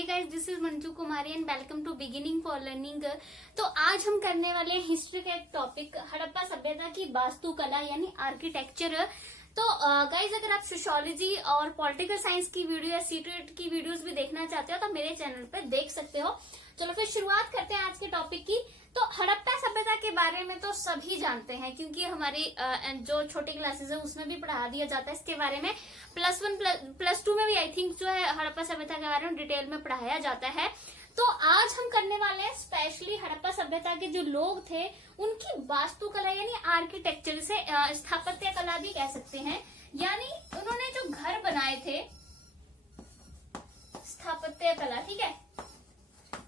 Hey guys, this is Manju Kumari and welcome to beginning for learning. तो आज हम करने वाले हैं हिस्ट्री का एक टॉपिक, हड़प्पा सभ्यता की वास्तुकला यानी आर्किटेक्चर। तो गाइज अगर आप सोशियोलॉजी और पॉलिटिकल साइंस की वीडियो या सीटेट की वीडियोस भी देखना चाहते हो तो मेरे चैनल पर देख सकते हो। चलो फिर शुरुआत करते हैं आज के टॉपिक की। तो हड़प्पा सभ्यता के बारे में तो सभी जानते हैं क्योंकि हमारी जो छोटी क्लासेस है उसमें भी पढ़ा दिया जाता है इसके बारे में। +1 +2 में भी आई थिंक जो है हड़प्पा सभ्यता के बारे में डिटेल में पढ़ाया जाता है। तो आज हम करने वाले हैं स्पेशली हड़प्पा सभ्यता के जो लोग थे उनकी वास्तुकला यानी आर्किटेक्चर, से स्थापत्य कला भी कह सकते हैं। यानी उन्होंने जो घर बनाए थे, स्थापत्य कला, ठीक है।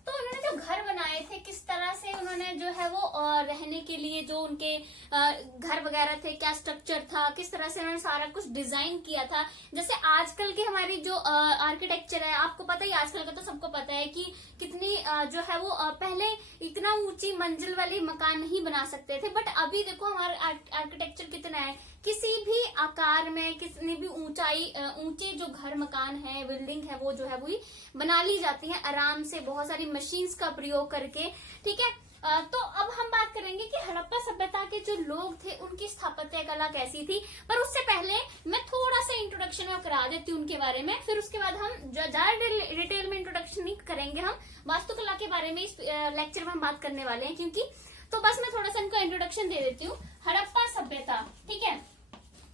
तो उन्होंने जो घर बनाए थे किस तरह से उन्होंने जो है वो रहने के लिए जो उनके घर वगैरह थे, क्या स्ट्रक्चर था, किस तरह से उन्होंने सारा कुछ डिजाइन किया था। जैसे आजकल की हमारी जो आर्किटेक्चर है, आपको पता ही, आजकल का तो सबको पता है कि कितनी जो है वो पहले इतना ऊंची मंजिल वाली मकान नहीं बना सकते थे, बट अभी देखो हमारा आर्किटेक्चर कितना है। किसी भी आकार में कितनी भी ऊंचाई, ऊंचे जो घर मकान है, बिल्डिंग है, वो जो है वो बना ली जाती है आराम से, बहुत सारी मशीन्स का प्रयोग करके, ठीक है। तो अब हम बात करेंगे कि हड़प्पा सभ्यता के जो लोग थे उनकी स्थापत्य कला कैसी थी। पर उससे पहले मैं थोड़ा सा इंट्रोडक्शन करा देती हूँ उनके बारे में, फिर उसके बाद हम ज्यादा डिटेल में इंट्रोडक्शन नहीं करेंगे, हम वास्तुकला के बारे में इस लेक्चर में हम बात करने वाले हैं। क्योंकि तो बस मैं थोड़ा सा इनको इंट्रोडक्शन दे देती हूँ। हड़प्पा सभ्यता, ठीक है।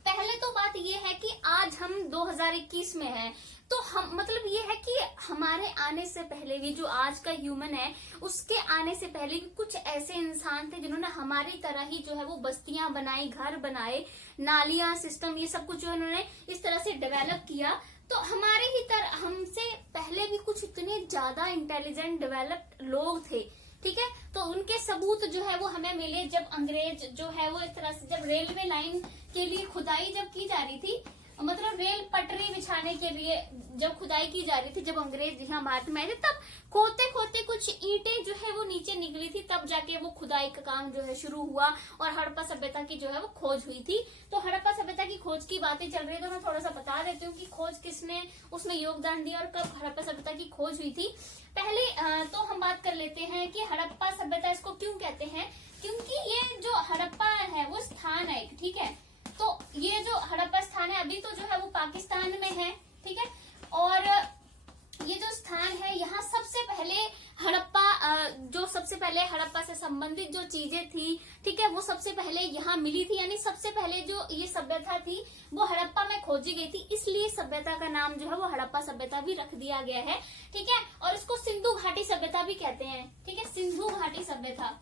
पहले तो बात ये है कि आज हम 2021 में हैं, तो हम मतलब ये है कि हमारे आने से पहले भी जो आज का ह्यूमन है उसके आने से पहले भी कुछ ऐसे इंसान थे जिन्होंने हमारी तरह ही जो है वो बस्तियां बनाई, घर बनाए, नालियां, सिस्टम, ये सब कुछ जो उन्होंने इस तरह से डेवलप किया। तो हमारे ही तरह हमसे पहले भी कुछ इतने ज्यादा इंटेलिजेंट डेवलप्ड लोग थे, ठीक है। तो उनके सबूत जो है वो हमें मिले जब अंग्रेज जो है वो इस तरह से, जब रेलवे लाइन के लिए खुदाई जब की जा रही थी, मतलब रेल पटरी बिछाने के लिए जब खुदाई की जा रही थी, जब अंग्रेज यहाँ भारत में आए थे, तब खोदते खोदते कुछ ईंटें जो है वो नीचे निकली थी, तब जाके वो खुदाई का काम जो है शुरू हुआ और हड़प्पा सभ्यता की जो है वो खोज हुई थी। तो हड़प्पा सभ्यता की खोज की बातें चल रही है तो मैं थोड़ा सा बता देती हूँ कि खोज किसने उसमें योगदान दिया और कब हड़प्पा सभ्यता की खोज हुई थी। पहले तो हम बात कर लेते हैं कि हड़प्पा सभ्यता इसको क्यों कहते हैं। क्योंकि ये जो हड़प्पा है वो स्थान है, ठीक है। तो ये जो हड़प्पा स्थान है अभी तो जो है वो पाकिस्तान में है, ठीक है। और ये जो स्थान है यहाँ सबसे पहले हड़प्पा से संबंधित जो चीजें थी, ठीक है, वो सबसे पहले यहाँ मिली थी। यानी सबसे पहले जो ये सभ्यता थी वो हड़प्पा में खोजी गई थी, इसलिए सभ्यता का नाम जो है वो हड़प्पा सभ्यता भी रख दिया गया है, ठीक है। और इसको सिंधु घाटी सभ्यता भी कहते हैं, ठीक है। सिंधु घाटी सभ्यता,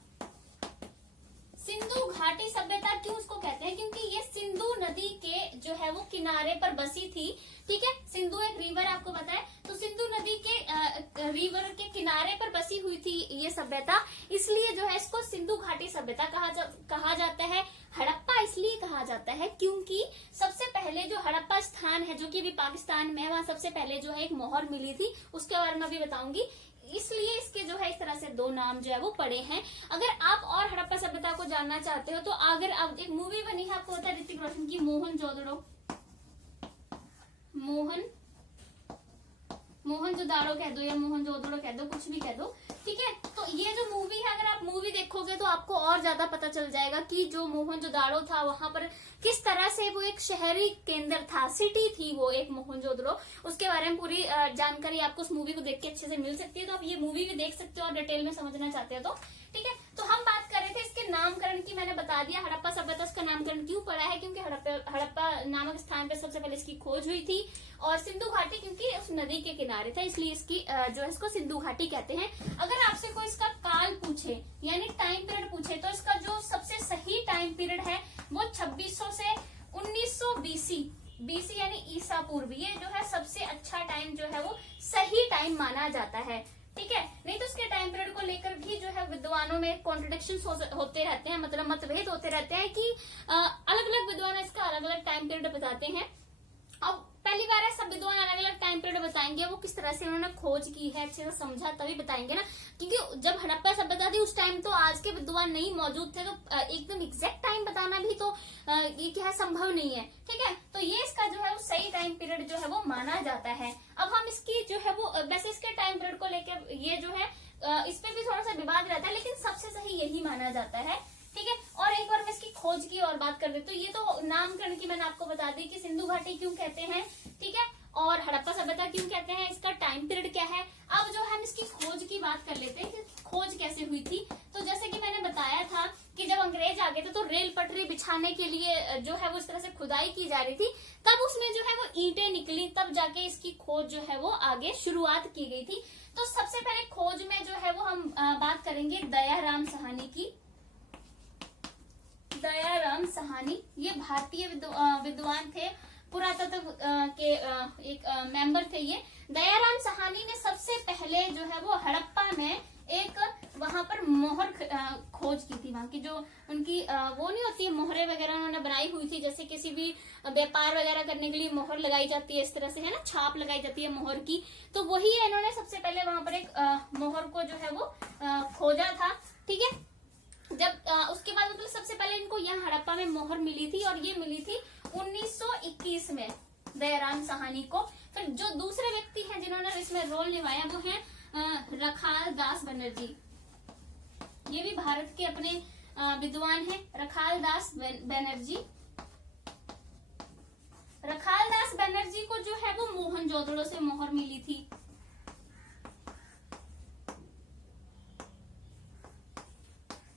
सिंधु घाटी सभ्यता क्यों उसको कहते हैं? क्योंकि ये सिंधु नदी के जो है वो किनारे पर बसी थी, ठीक है। सिंधु एक रिवर, आपको पता है, तो सिंधु नदी के रिवर के किनारे पर बसी हुई थी ये सभ्यता, इसलिए जो है इसको सिंधु घाटी सभ्यता कहा जाता है। हड़प्पा इसलिए कहा जाता है क्योंकि सबसे पहले जो हड़प्पा स्थान है जो कि अभी पाकिस्तान में है, वहां सबसे पहले जो है एक मोहर मिली थी, उसके बारे में भी बताऊंगी, इसलिए इसके जो है इस तरह से दो नाम जो है वो पड़े हैं। अगर आप और हड़प्पा सभ्यता को जानना चाहते हो तो अगर आप, एक मूवी बनी है, आपको पता है, ऋतिक रोशन की, मोहनजोदाड़ो कह दो या मोहनजोदड़ो कह दो, कुछ भी कह दो, ठीक है। तो ये जो मूवी है, अगर आप मूवी देखोगे तो आपको और ज्यादा पता चल जाएगा कि जो मोहनजोदाड़ो था वहां पर किस तरह से वो एक शहरी केंद्र था, सिटी थी वो एक मोहनजोदड़ो। उसके बारे में पूरी जानकारी आपको उस मूवी को देख के अच्छे से मिल सकती है। तो आप ये मूवी भी देख सकते हो और डिटेल में समझना चाहते हो तो, ठीक है। तो हम बात कर रहे थे इसके नामकरण की, मैंने बता दिया हड़प्पा सभ्यता इसका नामकरण क्यों पड़ा है, क्योंकि हड़प्पा नामक स्थान पर सबसे पहले इसकी खोज हुई थी। और सिंधु घाटी क्योंकि उस नदी के किनारे था, इसलिए इसकी जो है इसको सिंधु घाटी कहते हैं। अगर आपसे कोई इसका काल पूछे यानी टाइम पीरियड पूछे तो इसका जो सबसे सही टाइम पीरियड है वो 2600 से 1900 बीसी यानी ईसा पूर्व, ये जो है सबसे अच्छा टाइम जो है वो सही टाइम माना जाता है, ठीक है। नहीं तो इसके टाइम पीरियड को लेकर भी जो है विद्वानों में कॉन्ट्रडिक्शंस होते रहते हैं, मतलब मतभेद होते रहते हैं कि अलग अलग विद्वान इसका अलग अलग टाइम पीरियड बताते हैं। अब पहली बार है सब विद्वान अलग अलग टाइम टाइम पीरियड बताएंगे वो किस तरह से उन्होंने खोज की है, अच्छे से समझा तभी बताएंगे ना, क्योंकि जब हड़प्पा सभ्यता थी उस टाइम तो आज के विद्वान नहीं मौजूद थे, तो एकदम एग्जैक्ट टाइम बताना भी तो ये क्या है, संभव नहीं है। ठीक है, तो ये इसका जो है वो सही टाइम पीरियड जो है वो माना जाता है। अब हम इसकी जो है वो वैसे इसके टाइम पीरियड को लेकर ये जो है इस पे भी थोड़ा सा विवाद रहता है, लेकिन सबसे सही यही माना जाता है। ठीक है, और एक बार मैं इसकी खोज की और बात कर देती हूँ। ये तो नामकरण की मैंने आपको बता दी कि सिंधु घाटी क्यों कहते हैं, ठीक है, और हड़प्पा सभ्यता क्यों कहते हैं, इसका टाइम पीरियड क्या है। अब जो हम इसकी खोज की बात कर लेते हैं कि खोज कैसे हुई थी। तो जैसे कि मैंने बताया था कि जब अंग्रेज आ गए थे तो रेल पटरी बिछाने के लिए जो है वो इस तरह से खुदाई की जा रही थी, तब उसमें जो है वो ईंटें निकली, तब जाके इसकी खोज जो है वो आगे शुरुआत की गई थी। तो सबसे पहले खोज में जो है वो हम बात करेंगे दयाराम साहनी की। दयाराम साहनी ये भारतीय विद्वान थे, पुरातत्व के एक मेंबर थे ये। दयाराम साहनी ने सबसे पहले जो है वो हड़प्पा में एक वहां पर मोहर खोज की थी। वहां की जो उनकी वो नहीं होती है मोहरे वगैरह उन्होंने बनाई हुई थी, जैसे किसी भी व्यापार वगैरह करने के लिए मोहर लगाई जाती है, इस तरह से है ना, छाप लगाई जाती है मोहर की। तो वही इन्होंने सबसे पहले वहां पर एक मोहर को जो है वो खोजा था। ठीक है, जब उसके बाद मतलब सबसे पहले इनको यहाँ हड़प्पा में मोहर मिली थी, और ये मिली थी 1921 में दयाराम साहनी को। फिर जो दूसरे व्यक्ति हैं जिन्होंने इसमें रोल निभाया वो है रखाल दास बनर्जी। ये भी भारत के अपने विद्वान हैं, रखाल दास बनर्जी। रखाल दास बनर्जी को जो है वो मोहनजोदड़ो से मोहर मिली थी।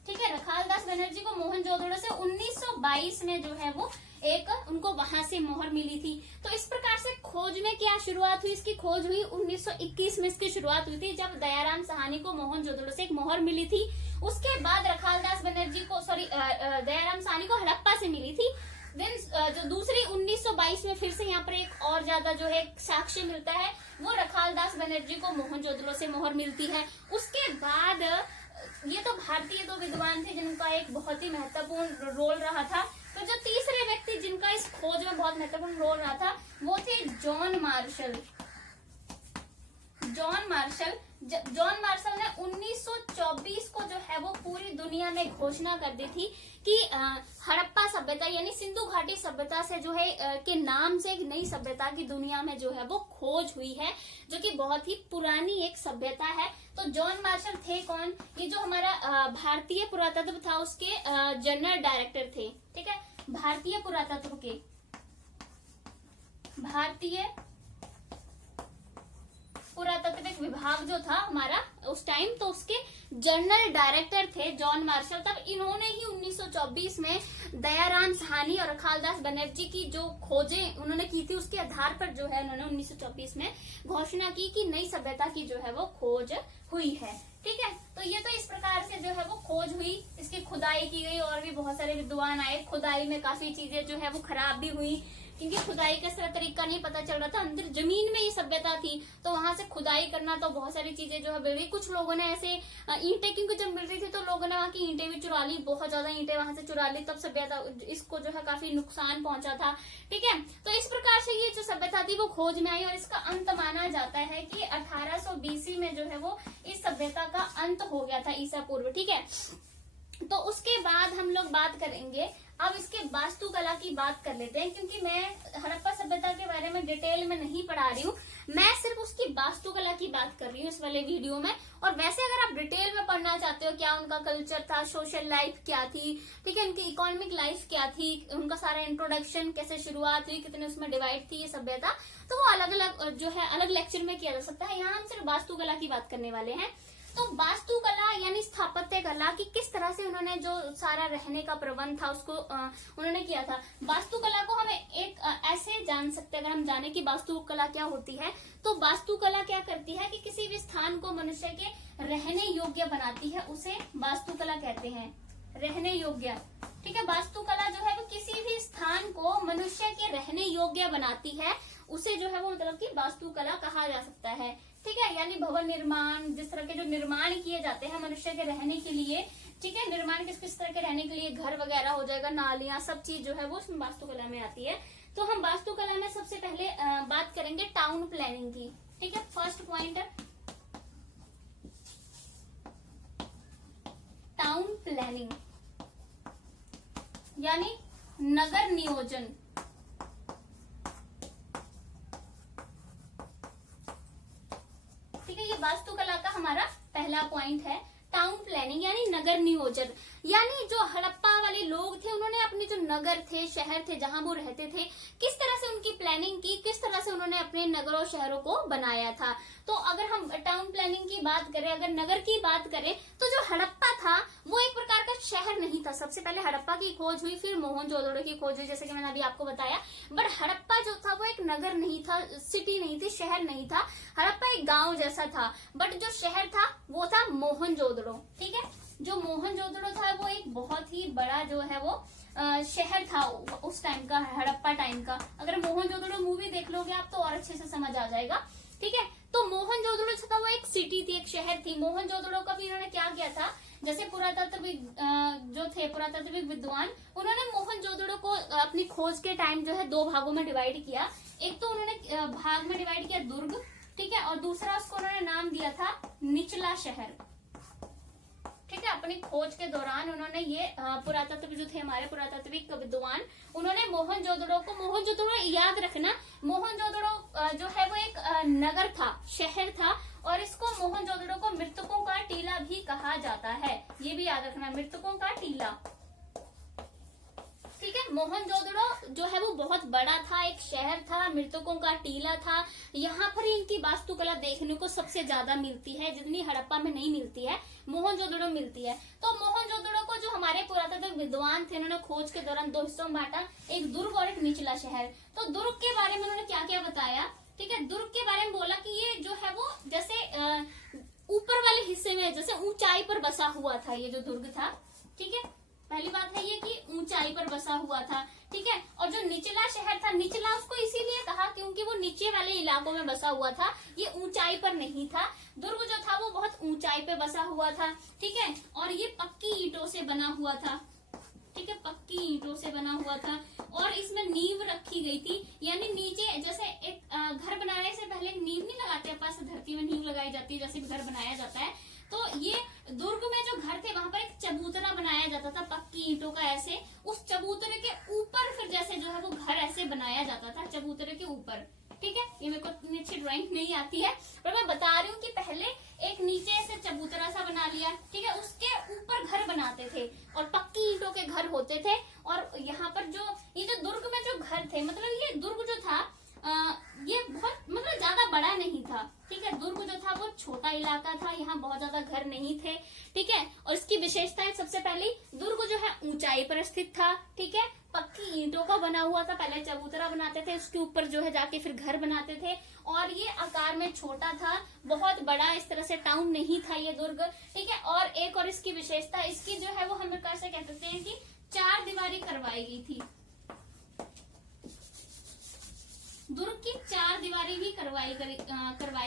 ठीक है, रखाल दास बनर्जी को मोहनजोदड़ो से 1922 में जो है वो एक उनको वहां से मोहर मिली थी। तो इस प्रकार से खोज में क्या शुरुआत हुई, इसकी खोज हुई 1921 में इसकी शुरुआत हुई थी, जब दयाराम साहनी को मोहनजोदड़ो से एक मोहर मिली थी। उसके बाद रखालदास बनर्जी को दयाराम साहनी को हड़प्पा से मिली थी। देन जो दूसरी 1922 में फिर से यहाँ पर एक और ज्यादा जो है साक्ष्य मिलता है, वो रखालदास बनर्जी को मोहनजोदड़ो से मोहर मिलती है। उसके बाद ये तो भारतीय दो विद्वान थे जिनका एक बहुत ही महत्वपूर्ण रोल रहा था। तो जो तीसरे व्यक्ति जिनका इस खोज में बहुत महत्वपूर्ण रोल रहा था वो थे जॉन मार्शल। जॉन मार्शल ने 1924 को जो है वो पूरी दुनिया में घोषणा कर दी थी कि हड़प्पा सभ्यता यानी सिंधु घाटी सभ्यता से जो है के नाम से एक नई सभ्यता की दुनिया में जो है वो खोज हुई है, जो कि बहुत ही पुरानी एक सभ्यता है। तो जॉन मार्शल थे कौन, ये जो हमारा भारतीय पुरातत्व था उसके जनरल डायरेक्टर थे। ठीक है, भारतीय पुरातत्व के पुरातत्विक विभाग जो था हमारा उस टाइम, तो उसके जनरल डायरेक्टर थे जॉन मार्शल। तब इन्होंने ही 1924 में दयाराम साहनी और रखालदास बनर्जी की जो खोजें उन्होंने की थी उसके आधार पर जो है उन्होंने 1924 में घोषणा की कि नई सभ्यता की जो है वो खोज हुई है। ठीक है, तो ये तो इस प्रकार से जो है वो खोज हुई, इसकी खुदाई की गई, और भी बहुत सारे विद्वान आए। खुदाई में काफी चीजें जो है वो खराब भी हुई, क्योंकि खुदाई का सही तरीका नहीं पता चल रहा था। अंदर जमीन में ये सभ्यता थी, तो वहां से खुदाई करना तो बहुत सारी चीजें जो है मिल रही। कुछ लोगों ने ऐसे ईंटें, क्योंकि जब मिल रही थी तो लोगों ने वहां की ईंटें भी चुरा ली, बहुत ज्यादा ईंटें वहां से चुरा ली, तब सभ्यता इसको जो है काफी नुकसान पहुंचा था। ठीक है, तो इस प्रकार से ये जो सभ्यता थी वो खोज में आई, और इसका अंत माना जाता है कि 1800 BC में जो है वो इस सभ्यता का अंत हो गया था, ईसा पूर्व। ठीक है, तो उसके बाद हम लोग बात करेंगे, अब इसके वास्तुकला की बात कर लेते हैं, क्योंकि मैं हड़प्पा सभ्यता के बारे में डिटेल में नहीं पढ़ा रही हूँ, मैं सिर्फ उसकी वास्तुकला की बात कर रही हूँ इस वाले वीडियो में। और वैसे अगर आप डिटेल में पढ़ना चाहते हो क्या उनका कल्चर था, सोशल लाइफ क्या थी, ठीक है, उनकी इकोनॉमिक लाइफ क्या थी, उनका सारा इंट्रोडक्शन कैसे शुरुआत हुई, कितने उसमें डिवाइड थी ये सभ्यता, तो वो अलग अलग जो है अलग लेक्चर में किया जा सकता है। यहाँ हम सिर्फ वास्तुकला की बात करने वाले हैं। तो वास्तुकला यानी स्थापत्य कला की किस तरह से उन्होंने जो सारा रहने का प्रबंध था उसको उन्होंने किया था। वास्तुकला को हमें एक ऐसे जान सकते हैं, अगर हम जाने की वास्तुकला क्या होती है, तो वास्तुकला क्या करती है कि किसी भी स्थान को मनुष्य के रहने योग्य बनाती है, उसे वास्तुकला कहते हैं, रहने योग्य। ठीक है, वास्तुकला जो है वो किसी भी स्थान को मनुष्य के रहने योग्य बनाती है, उसे जो है वो मतलब कि वास्तुकला कहा जा सकता है। ठीक है, यानी भवन निर्माण, जिस तरह के जो निर्माण किए जाते हैं मनुष्य के रहने के लिए, ठीक है, निर्माण किस किस तरह के रहने के लिए, घर वगैरह हो जाएगा, नालियां, सब चीज जो है वो उसमें वास्तुकला में आती है। तो हम वास्तुकला में सबसे पहले बात करेंगे टाउन प्लानिंग की। ठीक है, फर्स्ट पॉइंट है टाउन प्लानिंग यानी नगर नियोजन। ठीक है, ये वास्तुकला का हमारा पहला पॉइंट है, टाउन प्लानिंग यानी नगर नियोजन। यानी जो हड़प्पा वाले लोग थे उन्होंने अपने जो नगर थे, शहर थे, जहां वो रहते थे, किस तरह से उनकी प्लानिंग की, किस तरह से उन्होंने अपने नगरों शहरों को बनाया था। तो अगर हम टाउन प्लानिंग की बात करें, अगर नगर की बात करें, तो जो हड़प्पा था वो एक प्रकार का शहर नहीं था। सबसे पहले हड़प्पा की खोज हुई, फिर मोहनजोदड़ो की खोज हुई, जैसे कि मैंने अभी आपको बताया। बट हड़प्पा जो था वो एक नगर नहीं था, सिटी नहीं थी, शहर नहीं था। हड़प्पा एक गांव जैसा था। बट जो शहर था वो था मोहनजोदड़ो। ठीक है, जो मोहनजोदड़ो था वो एक बहुत ही बड़ा जो है वो शहर था उस टाइम का, हड़प्पा टाइम का। अगर मोहनजोदड़ो मूवी देख लोगे आप तो और अच्छे से समझ आ जाएगा। ठीक है, तो मोहनजोदड़ो जो था वो एक सिटी थी, एक शहर थी। मोहनजोदड़ो का भी इन्होंने क्या किया था, जैसे पुरातात्विक जो थे पुरातात्विक विद्वान, उन्होंने मोहनजोदड़ो को अपनी खोज के टाइम जो है दो भागों में डिवाइड किया। एक तो उन्होंने भाग में डिवाइड किया दुर्ग, ठीक है, और दूसरा उसको उन्होंने नाम दिया था निचला शहर। ठीक है, अपनी खोज के दौरान उन्होंने ये पुरातत्व जो थे हमारे पुरातात्विक विद्वान, उन्होंने मोहनजोदड़ो याद रखना, मोहनजोदड़ो जो है वो एक नगर था, शहर था, और इसको मोहनजोदड़ो को मृतकों का टीला भी कहा जाता है। ये भी याद रखना, मृतकों का टीला। ठीक है, मोहनजोदड़ो जो है वो बहुत बड़ा था, एक शहर था, मृतकों का टीला था। यहाँ पर इनकी वास्तुकला देखने को सबसे ज्यादा मिलती है, जितनी हड़प्पा में नहीं मिलती है, मोहनजोदड़ो मिलती है। तो मोहनजोदड़ो को जो हमारे पुरातत्व विद्वान थे उन्होंने खोज के दौरान दो हिस्सों में बांटा, एक दुर्ग और एक निचला शहर। तो दुर्ग के बारे में उन्होंने क्या क्या बताया। ठीक है, दुर्ग के बारे में बोला कि ये जो है वो जैसे ऊपर वाले हिस्से में जैसे ऊंचाई पर बसा हुआ था ये जो दुर्ग था। ठीक है, पहली बात है ये कि ऊंचाई पर बसा हुआ था। ठीक है, और जो निचला शहर था, निचला उसको इसीलिए कहा क्योंकि वो नीचे वाले इलाकों में बसा हुआ था, ये ऊंचाई पर नहीं था। दुर्ग जो था वो बहुत ऊंचाई पे बसा हुआ था। ठीक है, और ये पक्की ईंटों से बना हुआ था। ठीक है, पक्की ईंटों से बना हुआ था, और इसमें नींव रखी गई थी। यानी नीचे जैसे एक घर बनाने से पहले नींव नहीं लगाते, पास धरती में नींव लगाई जाती है, जैसे घर बनाया जाता है। तो ये दुर्ग में जो घर थे वहां पर एक चबूतरा बनाया जाता था पक्की ईंटों का, ऐसे उस चबूतरे के ऊपर फिर जैसे जो है वो घर ऐसे बनाया जाता था चबूतरे के ऊपर। ठीक है, ये मेरे को इतनी अच्छी ड्राइंग नहीं आती है, पर मैं बता रही हूँ कि पहले एक नीचे ऐसे चबूतरा सा बना लिया। ठीक है, उसके ऊपर घर बनाते थे और पक्की ईंटों के घर होते थे। और यहाँ पर जो ये जो दुर्ग में जो घर थे, मतलब ये दुर्ग जो था ये बहुत मतलब ज्यादा बड़ा नहीं था। ठीक है, दुर्ग जो था वो छोटा इलाका था, यहाँ बहुत ज्यादा घर नहीं थे। ठीक है, और इसकी विशेषताएं सबसे पहली, दुर्ग जो है ऊंचाई पर स्थित था। ठीक है, पक्की ईंटों का बना हुआ था, पहले चबूतरा बनाते थे, उसके ऊपर जो है जाके फिर घर बनाते थे, और ये आकार में छोटा था, बहुत बड़ा इस तरह से टाउन नहीं था ये दुर्ग। ठीक है, और एक और इसकी विशेषता, इसकी जो है वो हम कैसे कह सकते हैं कि 4 दीवारी करवाई गई थी। दुर्ग की 4 दीवारी भी करवाई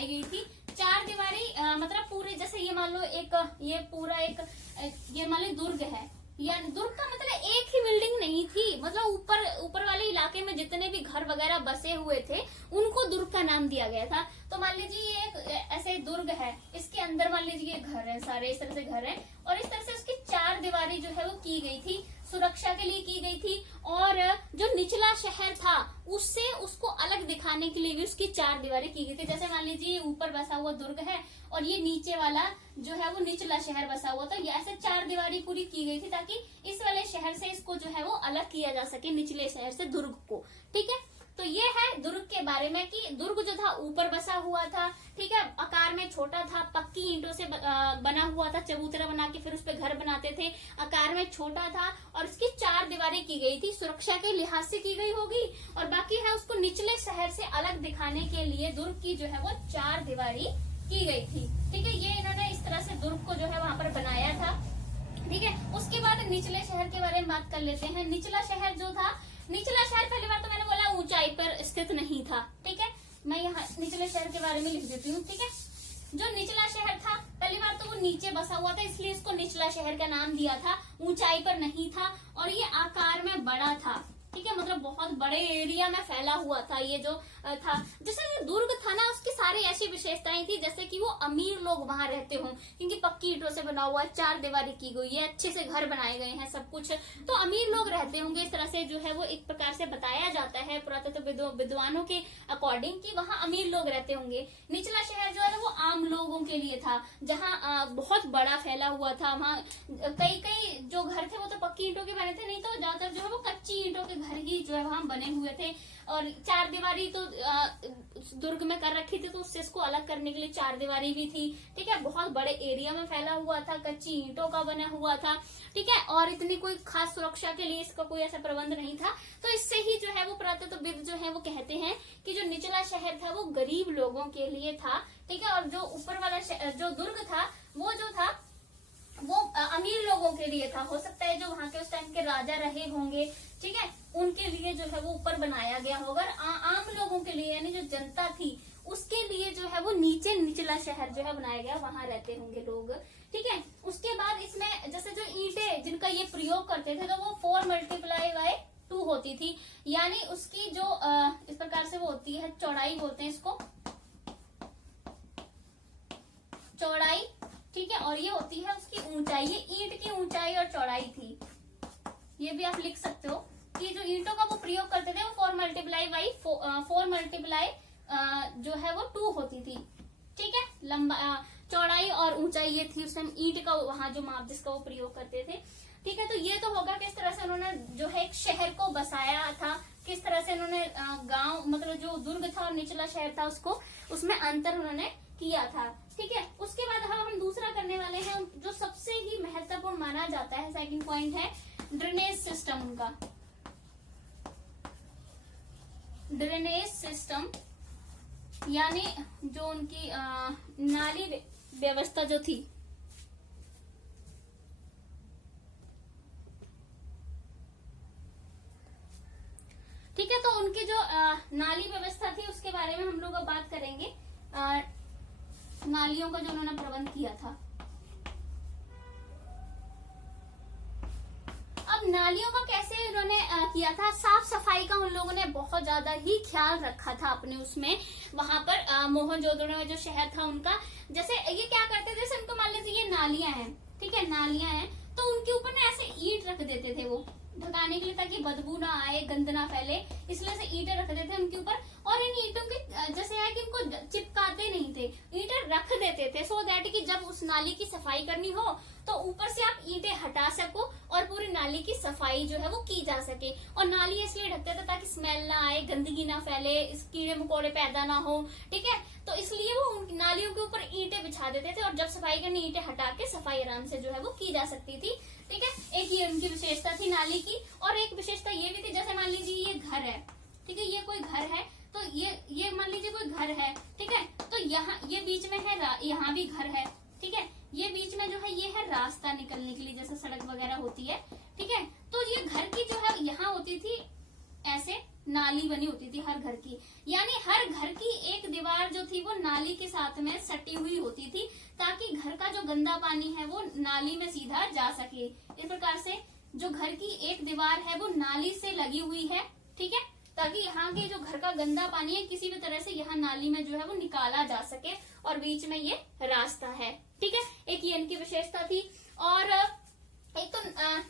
गई थी। 4 दीवारी मतलब पूरे, जैसे ये मान लो एक ये पूरा एक ये मान लो दुर्ग है, या दुर्ग का मतलब एक ही बिल्डिंग नहीं थी, मतलब ऊपर वाले इलाके में जितने भी घर वगैरह बसे हुए थे उनको दुर्ग का नाम दिया गया था। तो मान लीजिए ये एक ऐसे दुर्ग है, इसके अंदर मान लीजिए घर है, सारे इस तरह से घर है, और इस तरह से उसकी 4 दीवारी जो है वो की गई थी, सुरक्षा के लिए की गई थी। और जो निचला शहर था उससे उसको अलग दिखाने के लिए भी उसकी 4 दीवारें की गई थी। जैसे मान लीजिए ऊपर बसा हुआ दुर्ग है और ये नीचे वाला जो है वो निचला शहर बसा हुआ था, ऐसे 4 दीवारी पूरी की गई थी ताकि इस वाले शहर से इसको जो है वो अलग किया जा सके, निचले शहर से दुर्ग को। ठीक है, तो ये है दुर्ग के बारे में कि दुर्ग जो था ऊपर बसा हुआ था। ठीक है, आकार में छोटा था, पक्की ईंटों से बना हुआ था, चबूतरा बना के फिर उस पे घर बनाते थे, आकार में छोटा था, और इसकी 4 दीवारें की गई थी, सुरक्षा के लिहाज से की गई होगी, और बाकी है उसको निचले शहर से अलग दिखाने के लिए दुर्ग की जो है वो 4 दीवारी की गई थी। ठीक है, ये इन्होंने इस तरह से दुर्ग को जो है वहां पर बनाया था। ठीक है, उसके बाद निचले शहर के बारे में बात कर लेते हैं। निचला शहर जो था, निचला शहर पहली बार तो मैंने बोला ऊंचाई पर स्थित नहीं था। ठीक है, मैं यहाँ निचले शहर के बारे में लिख देती हूँ। ठीक है, जो निचला शहर था पहली बार तो वो नीचे बसा हुआ था, इसलिए इसको निचला शहर का नाम दिया था, ऊंचाई पर नहीं था, और ये आकार में बड़ा था। ठीक है, मतलब बहुत बड़े एरिया में फैला हुआ था ये जो था। जैसे ये दुर्ग था ना, उसकी सारी ऐसी विशेषताएं थी जैसे कि वो अमीर लोग वहां रहते हों, क्योंकि पक्की ईंटों से बना हुआ है, चार दीवारी की गई है, अच्छे से घर बनाए गए हैं, सब कुछ, तो अमीर लोग रहते होंगे। इस तरह से जो है वो एक प्रकार से बताया जाता है पुरातत्व विद्वानों के अकॉर्डिंग कि वहाँ अमीर लोग रहते होंगे। निचला शहर जो है वो आम लोगों के लिए था, जहाँ बहुत बड़ा फैला हुआ था। वहाँ कई जो घर थे वो तो पक्की ईंटों के बने थे, नहीं तो ज्यादातर जो है वो कच्ची ईंटों के घर ही जो है वहां बने हुए थे। और चार दीवारी तो दुर्ग में कर रखी थी, तो उससे इसको अलग करने के लिए चार दीवारी भी थी। ठीक है, बहुत बड़े एरिया में फैला हुआ था, कच्ची ईंटों का बना हुआ था। ठीक है, और इतनी कोई खास सुरक्षा के लिए इसका कोई ऐसा प्रबंध नहीं था। तो इससे ही जो है वो पुरातत्वविद जो है वो कहते हैं कि जो निचला शहर था वो गरीब लोगों के लिए था। ठीक है, और जो ऊपर वाला जो दुर्ग था वो जो था वो अमीर लोगों के लिए था। हो सकता है जो वहां के उस टाइम के राजा रहे होंगे, ठीक है, उनके लिए जो है वो ऊपर बनाया गया होगा। आम लोगों के लिए यानी जो जनता थी उसके लिए जो है वो नीचे निचला शहर जो है बनाया गया, वहां रहते होंगे लोग। ठीक है, उसके बाद इसमें जैसे जो ईंटें जिनका ये प्रयोग करते थे तो वो 4 × 2 होती थी, यानी उसकी जो इस प्रकार से वो होती है, चौड़ाई बोलते हैं इसको, चौड़ाई। ठीक है, और ये होती है उसकी ऊंचाई। ये ईंट की ऊंचाई और चौड़ाई थी। ये भी आप लिख सकते हो कि जो ईंटों का वो प्रयोग करते थे वो 4 × जो है वो 2 होती थी। ठीक है, लंबा चौड़ाई और ऊंचाई ये थी उस टाइम ईंट का वहां जो माप जिसका वो प्रयोग करते थे। ठीक है, तो ये तो होगा किस तरह से उन्होंने जो है एक शहर को बसाया था, किस तरह से उन्होंने गांव मतलब जो दुर्ग था और निचला शहर था उसको उसमें अंतर उन्होंने किया था। ठीक है, उसके बाद हम दूसरा करने वाले हैं जो सबसे ही महत्वपूर्ण माना जाता है, सेकंड पॉइंट है ड्रेनेज सिस्टम उनका। ड्रेनेज सिस्टम यानी जो उनकी नाली व्यवस्था जो थी। ठीक है, तो उनकी जो नाली व्यवस्था थी उसके बारे में हम लोग अब बात करेंगे। नालियों का जो उन्होंने प्रबंध किया था। अब नालियों का कैसे उन्होंने किया था, साफ सफाई का उन लोगों ने बहुत ज्यादा ही ख्याल रखा था अपने उसमें। वहां पर मोहनजोदड़ो में जो शहर था उनका, जैसे ये क्या करते थे, जैसे उनको मान लीजिए ये नालियां हैं, ठीक है, नालियां हैं, तो उनके ऊपर ना ऐसे ईंट रख देते थे वो ढकाने के लिए, ताकि बदबू ना आए, गंद ना फैले, इसलिए से ईंटें रख देते थे उनके ऊपर। और इन ईंटों के जैसे है कि उनको चिपकाते नहीं थे, ईंटें रख देते थे सो दैट कि जब उस नाली की सफाई करनी हो तो ऊपर से आप ईंटें हटा सको और पूरी नाली की सफाई जो है वो की जा सके। और नाली इसलिए ढकते थे ताकि स्मेल ना आए, गंदगी ना फैले, कीड़े मकोड़े पैदा ना हो। ठीक है, तो इसलिए वो नालियों के ऊपर ईंटें बिछा देते थे और जब सफाई करनी ईंटें हटा के सफाई आराम से जो है वो की जा सकती थी। ठीक है, एक ये उनकी विशेषता थी नाली की। और एक विशेषता ये भी थी, जैसे मान लीजिए ये घर है, ठीक है, ये कोई घर है, तो ये मान लीजिए कोई घर है, ठीक है, तो यहाँ ये बीच में है, यहाँ भी घर है, ठीक है, ये बीच में जो है ये है रास्ता निकलने के लिए, जैसे सड़क वगैरह होती है। ठीक है, तो ये घर की जो है यहाँ होती थी ऐसे नाली बनी होती थी हर घर की, यानी हर घर की एक दीवार जो थी वो नाली के साथ में सटी हुई होती थी, ताकि घर का जो गंदा पानी है वो नाली में सीधा जा सके। इस प्रकार से जो घर की एक दीवार है वो नाली से लगी हुई है, ठीक है, ताकि यहाँ के जो घर का गंदा पानी है किसी भी तरह से यहाँ नाली में जो है वो निकाला जा सके, और बीच में ये रास्ता है। ठीक है, एक ये इनकी विशेषता थी। और एक तो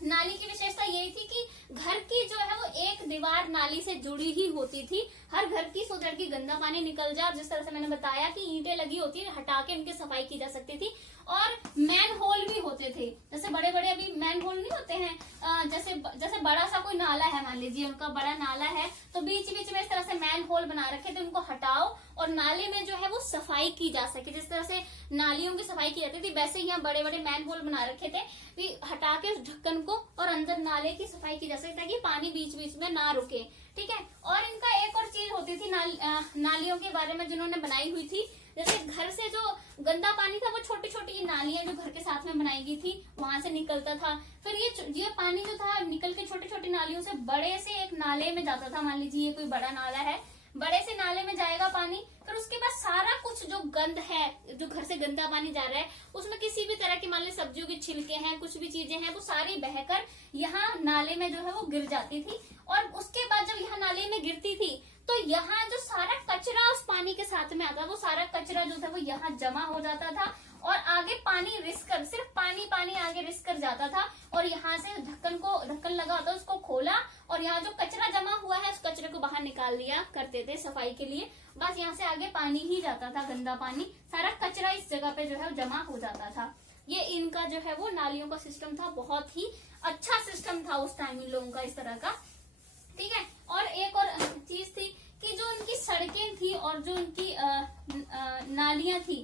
नाली की विशेषता यही थी कि घर की जो है वो एक दीवार नाली से जुड़ी ही होती थी हर घर की, सो दैट की गंदा पानी निकल जाए। जिस तरह से मैंने बताया कि ईंटें लगी होती है, हटा के उनकी सफाई की जा सकती थी। और मैन होल भी होते थे, जैसे बड़े बड़े अभी मैन होल नहीं होते हैं, जैसे बड़ा सा कोई नाला है, मान लीजिए उनका बड़ा नाला है, तो बीच बीच में इस तरह से मैन होल बना रखे थे, उनको हटाओ और नाले में जो है वो सफाई की जा सके। जिस तरह से नालियों की सफाई की जाती थी वैसे ही यहाँ बड़े बड़े मैन होल बना रखे थे, हटा के उस ढक्कन को और अंदर नाले की सफाई की जा सके, ताकि पानी बीच बीच में ना रुके। ठीक है, और इनका एक और चीज होती थी नालियों के बारे में जिन्होंने बनाई हुई थी, जैसे घर से जो गंदा पानी था वो छोटी छोटी नालियां जो घर के साथ में बनाई गई थी वहां से निकलता था। फिर ये पानी जो था निकल के छोटी छोटी नालियों से बड़े से एक नाले में जाता था। मान लीजिए ये कोई बड़ा नाला है, बड़े से नाले में जाएगा पानी, फिर उसके बाद सारा कुछ जो गंद है जो घर से गंदा पानी जा रहा है उसमें किसी भी तरह की मान ली सब्जियों के छिलके हैं, कुछ भी चीजें हैं, वो सारी बहकर यहाँ नाले में जो है वो गिर जाती थी। और उसके बाद जब यहाँ नाले में गिरती थी तो यहाँ जो सारा कचरा उस पानी के साथ में आता, वो सारा कचरा जो था वो यहाँ जमा हो जाता था और आगे पानी रिस कर, सिर्फ पानी पानी आगे रिस कर जाता था। और यहाँ से ढक्कन लगा होता, उसको खोला और यहाँ जो कचरा जमा हुआ है उस कचरे को बाहर निकाल दिया करते थे सफाई के लिए। बस यहाँ से आगे पानी ही जाता था, गंदा पानी, सारा कचरा इस जगह पे जो है जमा हो जाता था। ये इनका जो है वो नालियों का सिस्टम था, बहुत ही अच्छा सिस्टम था उस टाइम इन लोगों का इस तरह का। ठीक है। और एक और चीज थी कि जो उनकी सड़कें थी और जो उनकी नालियां थी,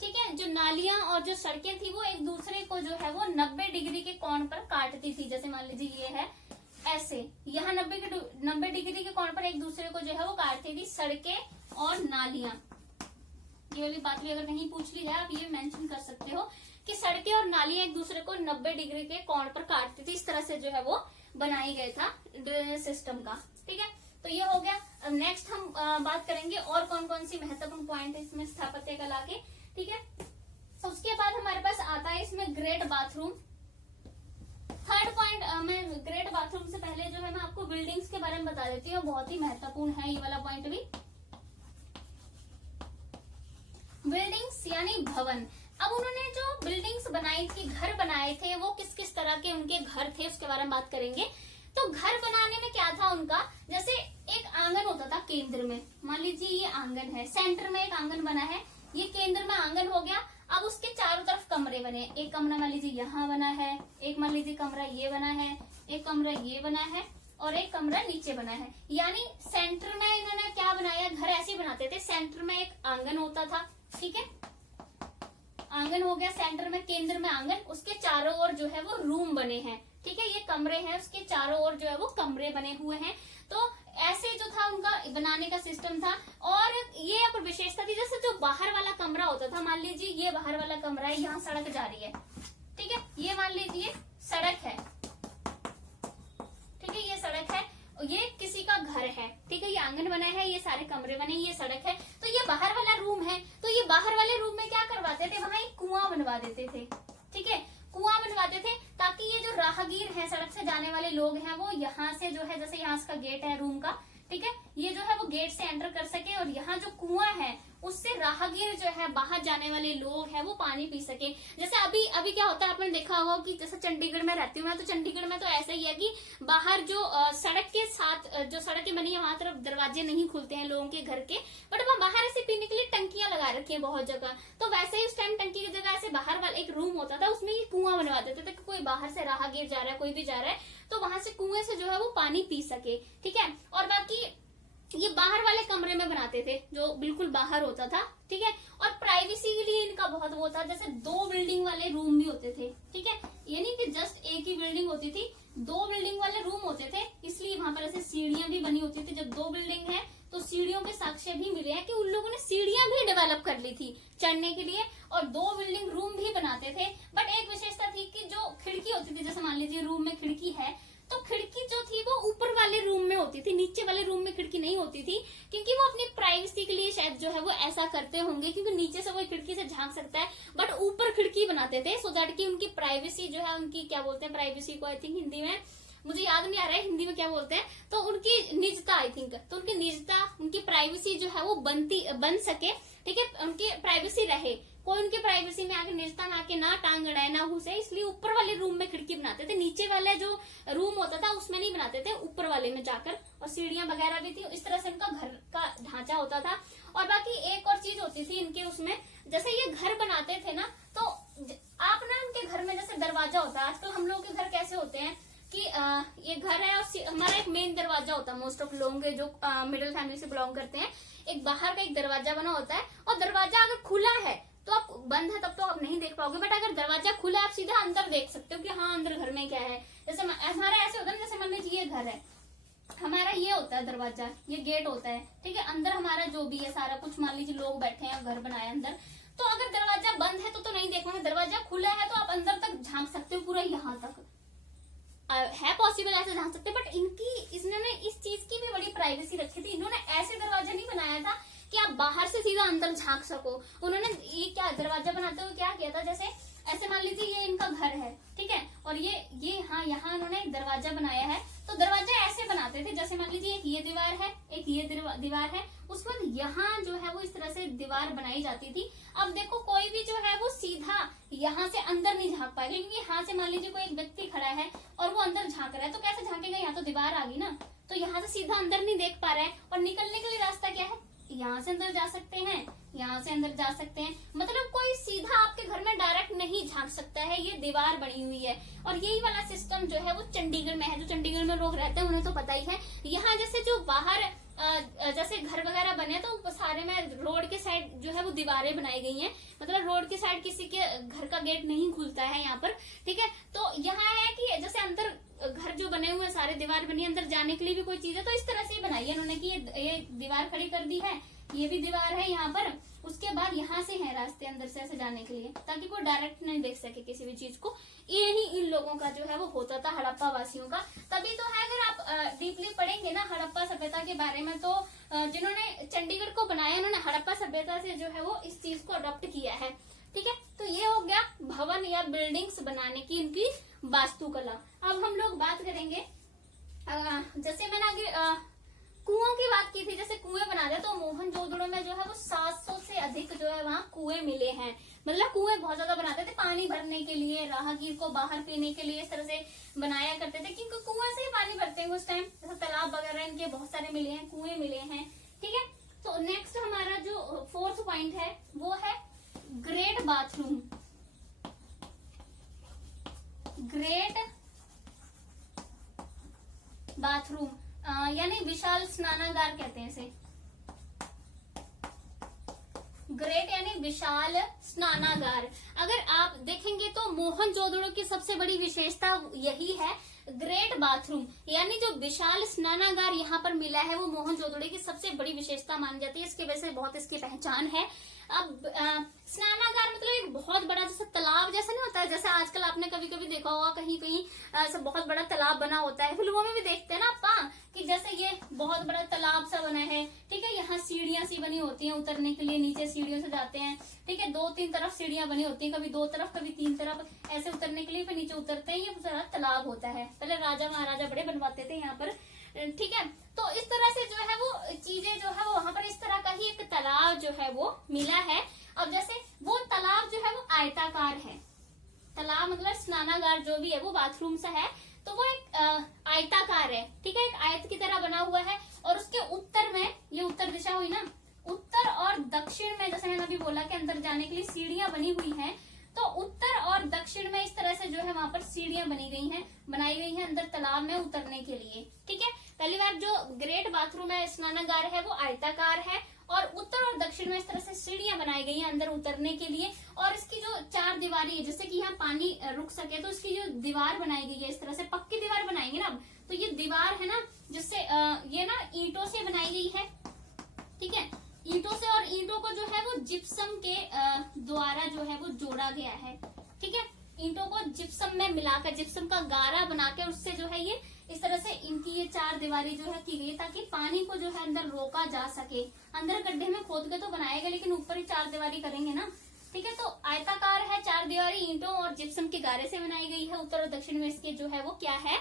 ठीक है, जो नालियां और जो सड़कें थी वो एक दूसरे को जो है वो 90 डिग्री के कोण पर काटती थी। जैसे मान लीजिए ये है ऐसे, यहाँ 90 डिग्री के कोण पर एक दूसरे को जो है वो काटती थी सड़कें और नालियां। ये वाली बात भी अगर कहीं पूछ ली जाए आप ये मेंशन कर सकते हो कि सड़कें और नालियां एक दूसरे को 90 डिग्री के कोण पर काटती थी। इस तरह से जो है वो बनाई गया था ड्रेनेज सिस्टम का। ठीक है, तो ये हो गया। अब नेक्स्ट हम बात करेंगे और कौन कौन सी महत्वपूर्ण पॉइंट है इसमें स्थापत्य कला के। ठीक है, तो उसके बाद हमारे पास आता है इसमें ग्रेट बाथरूम। थर्ड पॉइंट मैं ग्रेट बाथरूम से पहले जो है मैं आपको बिल्डिंग्स के बारे में बता देती हूँ, बहुत ही महत्वपूर्ण है ये वाला पॉइंट भी। बिल्डिंग्स यानी भवन। अब उन्होंने जो बिल्डिंग्स बनाई थी, घर बनाए थे, वो किस किस तरह के उनके घर थे उसके बारे में बात करेंगे। तो घर बनाने में क्या था उनका, जैसे एक आंगन होता था केंद्र में, मान लीजिए ये आंगन है, सेंटर में एक आंगन बना है, ये केंद्र में आंगन हो गया। अब उसके चारों तरफ कमरे बने, एक कमरा मान लीजिए यहाँ बना है, एक मान लीजिए कमरा ये बना है, एक कमरा ये बना है और एक कमरा नीचे बना है। यानी सेंटर में इन्होंने क्या बनाया, घर ऐसे बनाते थे, सेंटर में एक आंगन होता था। ठीक है, आंगन हो गया सेंटर में, केंद्र में आंगन, उसके चारों ओर जो है वो रूम बने हैं। ठीक है, ये कमरे हैं, उसके चारों ओर जो है वो कमरे बने हुए हैं। तो ऐसे जो था उनका बनाने का सिस्टम था। और ये एक विशेषता थी, जैसे जो बाहर वाला कमरा होता था, मान लीजिए ये बाहर वाला कमरा है, यहाँ सड़क जा रही है। ठीक है, ये मान लीजिए सड़क है, ठीक है, ये सड़क है, ये किसी का घर है। ठीक है, ये आंगन बना है, ये सारे कमरे बने, ये सड़क है, तो ये बाहर वाला रूम है। तो ये बाहर वाले रूम में क्या करवाते थे, वहां एक कुआं बनवा देते थे। ठीक है, कुआं बनवाते थे ताकि ये जो राहगीर हैं, सड़क से जाने वाले लोग हैं, वो यहाँ से जो है, जैसे यहाँ इसका गेट है रूम का, ठीक है, ये जो है वो गेट से एंटर कर सके और यहाँ जो कुआं है उससे राहगीर जो है, बाहर जाने वाले लोग हैं, वो पानी पी सके। जैसे अभी क्या होता है, आपने देखा होगा कि जैसे चंडीगढ़ में रहती हूँ मैं, तो चंडीगढ़ में तो ऐसा ही है कि बाहर जो सड़क के साथ जो सड़कें बनी है वहां तरफ दरवाजे नहीं खुलते हैं लोगों के घर के, बट वहाँ बाहर ऐसे पीने के लिए टंकियां लगा रखी है बहुत जगह। तो वैसे ही उस टाइम टंकी की जगह ऐसे बाहर वाला एक रूम होता था, उसमें ये कुआं बनवा देते थे कि कोई बाहर से राहगीर जा रहा है, कोई भी जा रहा है, तो वहां से कुएं से जो है वो पानी पी सके। ठीक है, और बाकी ये बाहर वाले कमरे में बनाते थे जो बिल्कुल बाहर होता था। ठीक है, और प्राइवेसी के लिए इनका बहुत वो था, जैसे 2 बिल्डिंग वाले रूम भी होते थे। ठीक है, ये नहीं कि जस्ट एक ही बिल्डिंग होती थी, 2 बिल्डिंग वाले रूम होते थे, इसलिए वहां पर ऐसे सीढ़ियां भी बनी होती थी। जब 2 बिल्डिंग है तो सीढ़ियों के साक्ष्य भी मिले हैं कि उन लोगों ने सीढ़ियां भी डेवलप कर ली थी चढ़ने के लिए, और 2 बिल्डिंग रूम भी बनाते थे। बट एक विशेषता थी कि जो खिड़की होती थी, जैसे मान लीजिए रूम में खिड़की है, तो खिड़की जो थी वो ऊपर वाले रूम में होती थी, नीचे वाले रूम में खिड़की नहीं होती थी, क्योंकि वो अपनी प्राइवेसी के लिए शायद जो है वो ऐसा करते होंगे, क्योंकि नीचे से कोई खिड़की से झांक सकता है, बट ऊपर खिड़की बनाते थे सो दैट कि उनकी प्राइवेसी जो है, उनकी क्या बोलते हैं प्राइवेसी को, आई थिंक हिंदी में मुझे याद नहीं आ रहा है हिंदी में क्या बोलते हैं, तो उनकी निजता, आई थिंक, तो उनकी निजता, उनकी प्राइवेसी जो है वो बन सके। ठीक है, उनकी प्राइवेसी रहे, कोई उनकी प्राइवेसी में आके, निजता में आके ना टांग अड़ाए, ना घुसे, इसलिए ऊपर वाले रूम में खिड़की बनाते थे। नीचे वाला जो रूम होता था उसमें नहीं बनाते थे, ऊपर वाले में जाकर, और सीढ़ियां वगैरह भी थी। इस तरह से उनका घर का ढांचा होता था। और बाकी एक और चीज होती थी इनके उसमें, जैसे ये घर बनाते थे ना, तो आप ना उनके घर में जैसे दरवाजा होता है, आजकल हम लोगों के घर कैसे होते हैं कि ये घर है और हमारा एक मेन दरवाजा होता है, मोस्ट ऑफ लोगों के जो मिडिल फैमिली से बिलोंग करते हैं, एक बाहर का एक दरवाजा बना होता है, और दरवाजा अगर खुला है तो आप, बंद है तब तो आप नहीं देख पाओगे, बट अगर दरवाजा खुला है आप सीधा अंदर देख सकते हो कि हाँ अंदर घर में क्या है। जैसे हमारा ऐसे होता है, जैसे मान लीजिए ये घर है, हमारा ये होता है दरवाजा, ये गेट होता है। ठीक है, अंदर हमारा जो भी है सारा कुछ, मान लीजिए लोग बैठे हैं, घर बनाया अंदर, तो अगर दरवाजा बंद है तो नहीं देख पाओगे, दरवाजा खुला है तो आप अंदर तक झांक सकते हो, पूरा यहाँ तक है पॉसिबल, ऐसे झांक सकते हैं। बट इन्होंने इस चीज की भी बड़ी प्राइवेसी रखी थी। इन्होंने ऐसे दरवाजा नहीं बनाया था कि आप बाहर से सीधा अंदर झांक सको। उन्होंने ये क्या दरवाजा बनाते हुए क्या किया था, जैसे ऐसे मान लीजिए ये इनका घर है, ठीक है, और ये हाँ यहाँ इन्होंने एक दरवाजा बनाया है। तो दरवाजा ऐसे बनाते थे, जैसे मान लीजिए एक ये दीवार है, एक ये दीवार है, उसके बाद यहाँ जो है वो इस तरह से दीवार बनाई जाती थी। अब देखो कोई भी जो है वो सीधा यहाँ से अंदर नहीं झांक पाएगा, क्योंकि यहाँ से मान लीजिए कोई एक व्यक्ति खड़ा है और वो अंदर झांक रहा है, तो कैसे झांकेगा, यहाँ तो दीवार आ गई ना, तो यहाँ से सीधा अंदर नहीं देख पा रहा है। और निकलने के लिए रास्ता क्या है, यहाँ से अंदर जा सकते हैं, यहाँ से अंदर जा सकते हैं, मतलब कोई सीधा आपके घर में डायरेक्ट नहीं झांक सकता है, ये दीवार बनी हुई है। और यही वाला सिस्टम जो है वो चंडीगढ़ में है, जो चंडीगढ़ में लोग रहते हैं उन्हें तो पता ही है। यहाँ जैसे जो बाहर जैसे घर वगैरह बने तो सारे में रोड के साइड जो है वो दीवारें बनाई गई हैं, मतलब रोड के साइड किसी के घर का गेट नहीं खुलता है यहाँ पर, ठीक है। तो यहाँ है कि जैसे अंदर घर जो बने हुए हैं सारे दीवार बनी, अंदर जाने के लिए भी कोई चीज है तो इस तरह से ही बनाई है उन्होंने कि ये दीवार खड़ी कर दी है, ये भी दीवार है यहाँ पर, उसके बाद यहाँ से है रास्ते अंदर से ऐसे जाने के लिए, ताकि कोई डायरेक्ट नहीं देख सके किसी भी चीज को। यही इन लोगों का जो है वो होता था, हड़प्पा वासियों का। तभी तो है, अगर आप डीपली पढ़ेंगे ना हड़प्पा सभ्यता के बारे में, तो जिन्होंने चंडीगढ़ को बनाया उन्होंने हड़प्पा सभ्यता से जो है वो इस चीज को अडॉप्ट किया है, ठीक है। तो ये हो गया भवन या बिल्डिंग्स बनाने की इनकी वास्तुकला। अब हम लोग बात करेंगे, जैसे मैंने आगे कुओं की बात की थी, जैसे कुएं बना दे, तो मोहनजोदड़ो में जो है वो 700 से अधिक जो है वहाँ कुएं मिले हैं, मतलब कुएं बहुत ज्यादा बनाते थे पानी भरने के लिए, राहगीर को बाहर पीने के लिए इस तरह से बनाया करते थे, क्योंकि कुएं से ही पानी भरते हैं उस टाइम, जैसे तालाब वगैरह इनके बहुत सारे मिले हैं, कुएं मिले हैं, ठीक है। तो नेक्स्ट हमारा जो 4th पॉइंट है वो है ग्रेट बाथरूम। ग्रेट बाथरूम यानी विशाल स्नानागार कहते हैं इसे, ग्रेट यानी विशाल स्नानागार। अगर आप देखेंगे तो मोहनजोदड़ो की सबसे बड़ी विशेषता यही है, ग्रेट बाथरूम यानी जो विशाल स्नानागार यहाँ पर मिला है वो मोहनजोदड़ो की सबसे बड़ी विशेषता मानी जाती है, इसकी वजह से बहुत इसकी पहचान है। अब स्नानागार मतलब एक बहुत बड़ा जैसे तालाब जैसा नहीं होता है, जैसे आजकल आपने कभी कभी देखा होगा कहीं कहीं ऐसा बहुत बड़ा तालाब बना होता है, फिल्मों में भी देखते हैं ना आप, कि जैसे ये बहुत बड़ा तालाब सा बना है, ठीक है, यहाँ सीढ़ियां सी बनी होती हैं उतरने के लिए, नीचे सीढ़ियों से जाते हैं, ठीक है, 2-3 तरफ सीढ़ियां बनी होती हैं, कभी 2 तरफ कभी 3 तरफ, ऐसे उतरने के लिए फिर नीचे उतरते हैं, ये पूरा तालाब होता है। पहले राजा महाराजा बड़े बनवाते थे यहाँ पर, ठीक है। तो इस तरह से जो है वो चीजें जो है वो वहां पर इस तरह का ही एक तालाब जो है वो मिला है। अब जैसे वो तालाब जो है वो आयताकार है, तालाब मतलब स्नानागार जो भी है वो बाथरूम सा है, तो वो एक आयताकार है, ठीक है, एक आयत की तरह बना हुआ है। और उसके उत्तर में, ये उत्तर दिशा हुई ना, उत्तर और दक्षिण में जैसे मैंने अभी बोला कि अंदर जाने के लिए सीढ़ियां बनी हुई हैं, तो उत्तर और दक्षिण में इस तरह से जो है वहां पर सीढ़ियां बनाई गई हैं अंदर तालाब में उतरने के लिए, ठीक है। पहली बार जो ग्रेट बाथरूम है, स्नानागार है, वो आयताकार है और उत्तर और दक्षिण में इस तरह से सीढ़ियां बनाई गई हैं अंदर उतरने के लिए। और इसकी जो 4 दीवारी है, जिससे कि यहाँ पानी रुक सके, तो इसकी जो दीवार बनाई गई है इस तरह से, पक्की दीवार बनाएंगे ना, तो ये दीवार है ना जिससे ये ना ईंटों से बनाई गई है, ठीक है, ईंटों से, और ईंटों को जो है वो जिप्सम के द्वारा जो है वो जोड़ा गया है, ठीक है, ईंटों को जिप्सम में मिलाकर, जिप्सम का गारा बनाकर उससे जो है ये इस तरह से इनकी ये 4 दीवारी जो है की गई, ताकि पानी को जो है अंदर रोका जा सके। अंदर गड्ढे में खोद के तो बनाएगा, लेकिन ऊपर ही 4 दीवारी करेंगे ना, ठीक है। तो आयताकार है, 4 दीवारी ईंटों और जिप्सम के गारे से बनाई गई है। उत्तर और दक्षिण में इसके जो है वो क्या है,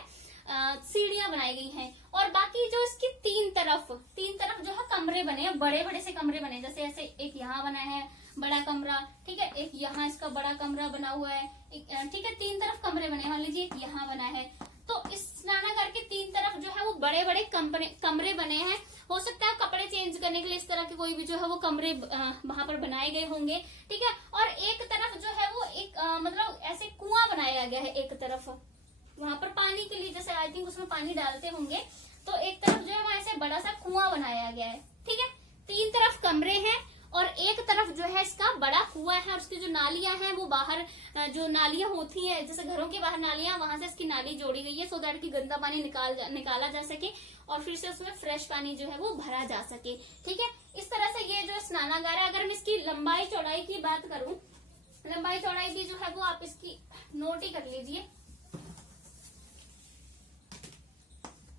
सीढ़ियां बनाई गई हैं। और बाकी जो इसकी 3 तरफ जो है कमरे बने हैं, बड़े बड़े से कमरे बने, जैसे ऐसे एक यहाँ बना है बड़ा कमरा, ठीक है, एक यहाँ इसका बड़ा कमरा बना हुआ है, ठीक है, 3 तरफ कमरे बने, मान लीजिए एक यहाँ बना है। तो इस स्नानागार के 3 तरफ जो है वो बड़े बड़े कमरे बने हैं। हो सकता है कपड़े चेंज करने के लिए इस तरह के कोई भी जो है वो कमरे वहां पर बनाए गए होंगे, ठीक है। और एक तरफ जो है वो एक मतलब ऐसे कुआं बनाया गया है, एक तरफ वहां पर पानी के लिए, जैसे आई थिंक उसमें पानी डालते होंगे, तो एक तरफ जो है वहां ऐसे बड़ा सा कुआं बनाया गया है, ठीक है। 3 तरफ कमरे हैं और एक तरफ जो है इसका बड़ा कुआं है, और उसकी जो नालियां हैं वो बाहर, जो नालियां होती हैं जैसे घरों के बाहर नालियां, वहां से इसकी नाली जोड़ी गई है, सो दैट की गंदा पानी निकाला जा सके और फिर से उसमें फ्रेश पानी जो है वो भरा जा सके, ठीक है। इस तरह से ये जो स्नानागार है, अगर मैं इसकी लंबाई चौड़ाई की बात करूं, लंबाई चौड़ाई भी जो है वो आप इसकी नोट ही कर लीजिए,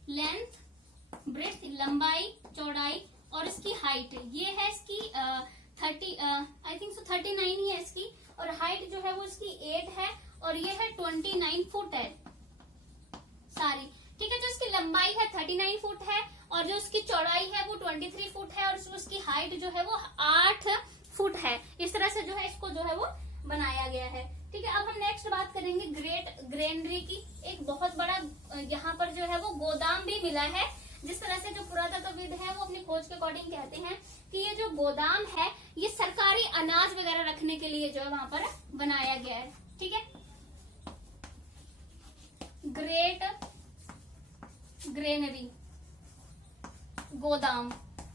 लेंथ, ब्रेथ, लंबाई, चौड़ाई और इसकी हाइट ये है इसकी 30 आई थिंक सो 39 ही है इसकी, और हाइट जो है वो इसकी 8 है, और ये है 29 फुट है सारी। ठीक है, जो इसकी लंबाई है 39 फुट है, और जो इसकी चौड़ाई है वो 23 फुट है, और उसकी हाइट जो है वो 8 फुट है। इस तरह से जो है इसको जो है वो बनाया गया है। ठीक है, अब हम नेक्स्ट बात करेंगे ग्रेट ग्रेनरी की। एक बहुत बड़ा यहाँ पर जो है वो गोदाम भी मिला है। जिस तरह से जो पुरातत्वविद है वो अपनी खोज के अकॉर्डिंग कहते हैं कि ये जो गोदाम है ये सरकारी अनाज वगैरह रखने के लिए जो है वहां पर बनाया गया है। ठीक है, ग्रेट ग्रेनरी गोदाम,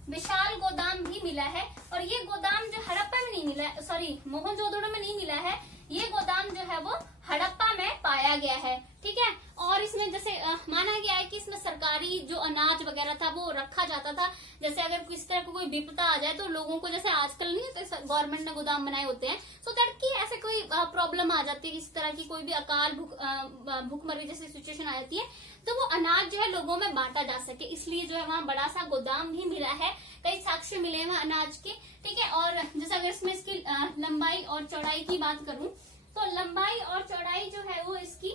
विशाल गोदाम भी मिला है। और ये गोदाम जो हड़प्पा में नहीं मिला है, सॉरी मोहनजोदड़ो में नहीं मिला है, ये गोदाम जो है वो हड़प्पा में पाया गया है। ठीक है, और इसमें जैसे माना गया है कि इसमें सरकारी जो अनाज वगैरह था वो रखा जाता था। जैसे अगर किसी तरह को कोई विपदा आ जाए तो लोगों को, जैसे आजकल नहीं तो गवर्नमेंट ने गोदाम बनाए होते हैं, सो दैट कि ऐसे कोई प्रॉब्लम आ जाती है, इस तरह की कोई भी अकाल भूखमरी जैसी सिचुएशन आ जाती है, तो वो अनाज जो है लोगों में बांटा जा सके, इसलिए जो है वहाँ बड़ा सा गोदाम भी मिला है। कई साक्ष्य मिले हैं अनाज के। ठीक है, और जैसे अगर इसमें इसकी लंबाई और चौड़ाई की बात करूं तो लंबाई और चौड़ाई जो है वो इसकी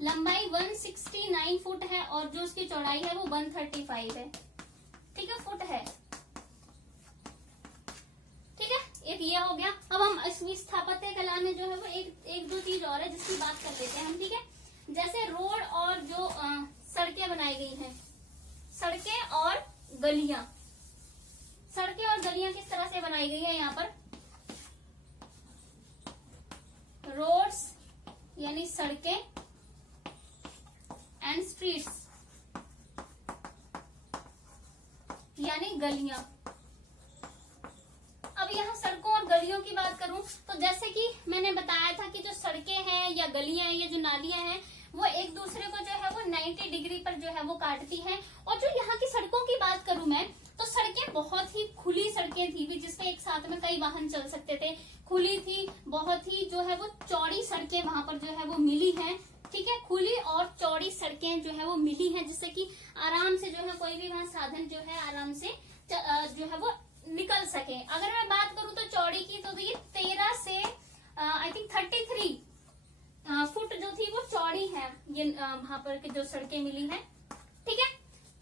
लंबाई 169 फुट है, और जो उसकी चौड़ाई है वो 135 है। ठीक है, फुट है। ठीक है, एक ये हो गया। अब हम इसमें स्थापत्य कला में जो है वो एक दो चीज और है जिसकी बात कर लेते हैं हम। ठीक है, जैसे रोड और जो सड़कें बनाई गई हैं, सड़कें और गलियां, सड़कें और गलियां किस तरह से बनाई गई है यहाँ पर। रोड्स यानी सड़कें एंड स्ट्रीट्स यानी गलियां। अब यहाँ सड़कों और गलियों की बात करूं तो जैसे कि मैंने बताया था कि जो सड़कें हैं या गलियां हैं या जो नालियां हैं वो एक दूसरे को जो है वो 90 डिग्री पर जो है वो काटती हैं। और जो यहाँ की सड़कों की बात करूं मैं तो सड़कें बहुत ही खुली सड़कें थी भी, जिसमें एक साथ में कई वाहन चल सकते थे, खुली थी, बहुत ही जो है वो चौड़ी सड़कें वहां पर जो है वो मिली हैं। ठीक है, खुली और चौड़ी सड़कें जो है वो मिली हैं, जिससे कि आराम से जो है कोई भी वहां साधन जो है आराम से जो है वो निकल सके। अगर मैं बात करूं तो चौड़ी की तो ये 13 से आई थिंक 33 फुट जो थी वो चौड़ी है, ये वहां पर की जो सड़कें मिली हैं। ठीक है,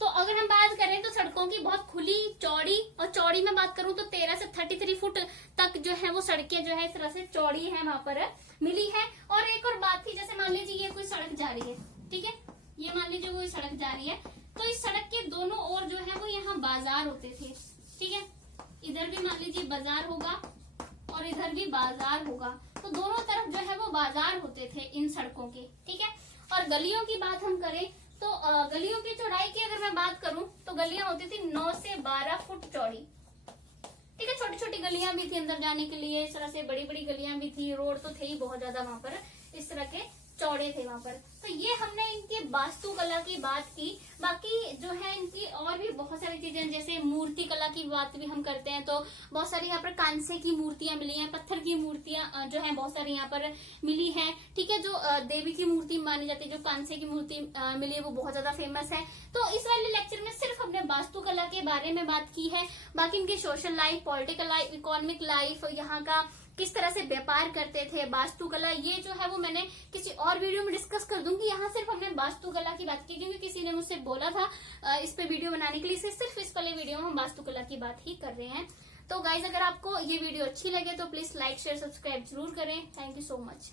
तो अगर हम बात करें तो सड़कों की बहुत खुली चौड़ी, और चौड़ी में बात करूं तो 13 से 33 फुट तक जो है वो सड़कें जो है इस तरह से चौड़ी है वहां पर मिली है। और एक और बात थी, जैसे मान लीजिए ये कोई सड़क जा रही है, ठीक है, ये मान लीजिए कोई सड़क जा रही है, तो इस सड़क के दोनों ओर जो है वो यहाँ बाजार होते थे। ठीक है, इधर भी मान लीजिए बाजार होगा और इधर भी बाजार होगा, तो दोनों तरफ जो है वो बाजार होते थे इन सड़कों के। ठीक है, और गलियों की बात हम करें तो गलियों की चौड़ाई की अगर मैं बात करूं तो गलियां होती थी 9 से 12 फुट चौड़ी। ठीक है, छोटी छोटी गलियां भी थी अंदर जाने के लिए, इस तरह से बड़ी बड़ी गलियां भी थी, रोड तो थे ही बहुत ज्यादा वहां पर, इस तरह के चौड़े थे वहां पर। तो ये हमने इनके वास्तुकला की बात की। बाकी जो है इनकी और भी बहुत सारी चीजें, जैसे मूर्ति कला की बात भी हम करते हैं तो बहुत सारी यहाँ पर कांसे की मूर्तियां मिली हैं, पत्थर की मूर्तियां जो है बहुत सारी यहाँ पर मिली हैं। ठीक है, जो देवी की मूर्ति मानी जाती है, जो कांसे की मूर्ति मिली है वो बहुत ज्यादा फेमस है। तो इस वाले लेक्चर में सिर्फ हमने वास्तुकला के बारे में बात की है। बाकी इनकी social life, political life, economic life, यहाँ का किस तरह से व्यापार करते थे, वास्तुकला, ये जो है वो मैंने किसी और वीडियो में डिस्कस कर दूंगी। यहाँ सिर्फ हमने वास्तुकला की बात की क्योंकि किसी ने मुझसे बोला था इस पे वीडियो बनाने के लिए, सिर्फ इस वाले वीडियो में हम वास्तुकला की बात ही कर रहे हैं। तो गाइज अगर आपको ये वीडियो अच्छी लगे तो प्लीज लाइक शेयर सब्सक्राइब जरूर करें। Thank you so much.